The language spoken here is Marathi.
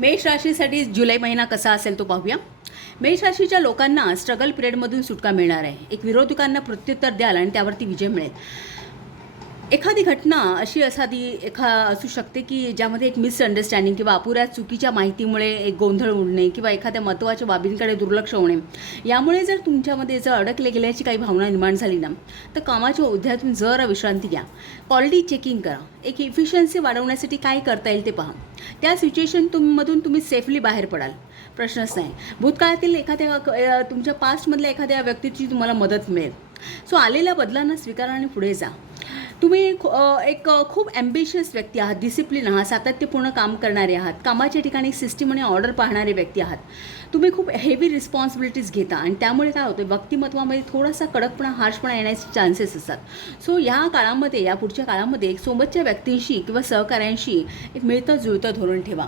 मेष राशीसाठी जुलै महिना कसा असेल तो पाहूया. मेष राशीच्या लोकांना स्ट्रगल पिरियडमधून सुटका मिळणार आहे. एक विरोधकांना प्रत्युत्तर द्याल आणि त्यावरती विजय मिळेल. एखादी घटना अशी असू शकते की ज्यामध्ये एक मिसअंडरस्टँडिंग किंवा अपुऱ्या चुकीच्या माहितीमुळे एक गोंधळ उडणे किंवा एखाद्या महत्त्वाच्या बाबींकडे दुर्लक्ष होणे, यामुळे जर तुमच्यामध्ये अडकले गेल्याची काही भावना निर्माण झाली ना, तर कामाच्या ओझ्यातून जरा विश्रांती घ्या. क्वालिटी चेकिंग करा. एक इफिशियन्सी वाढवण्यासाठी काय करता येईल ते पहा. त्या सिच्युएशनमधून तुम्ही सेफली बाहेर पडाल, प्रश्नच नाही. भूतकाळातील तुमच्या पास्टमधल्या एखाद्या व्यक्तीची तुम्हाला मदत मिळेल. सो आलेल्या बदलांना स्वीकारा आणि पुढे जा. तुम्ही एक खूप ॲम्बिशियस व्यक्ती आहात, डिसिप्लिन आहात, सातत्यपूर्ण काम करणारे आहात, कामाच्या ठिकाणी सिस्टीम आणि ऑर्डर पाहणारे व्यक्ती आहात. तुम्ही खूप हेवी रिस्पॉन्सिबिलिटीज घेता आणि त्यामुळे काय होतं, व्यक्तिमत्वामध्ये थोडासा कडकपणा, हार्शपणा येण्याचे चान्सेस असतात. सो या पुढच्या काळामध्ये एक सोबतच्या व्यक्तींशी किंवा सहकाऱ्यांशी एक मिळतं जुळतं धोरण ठेवा.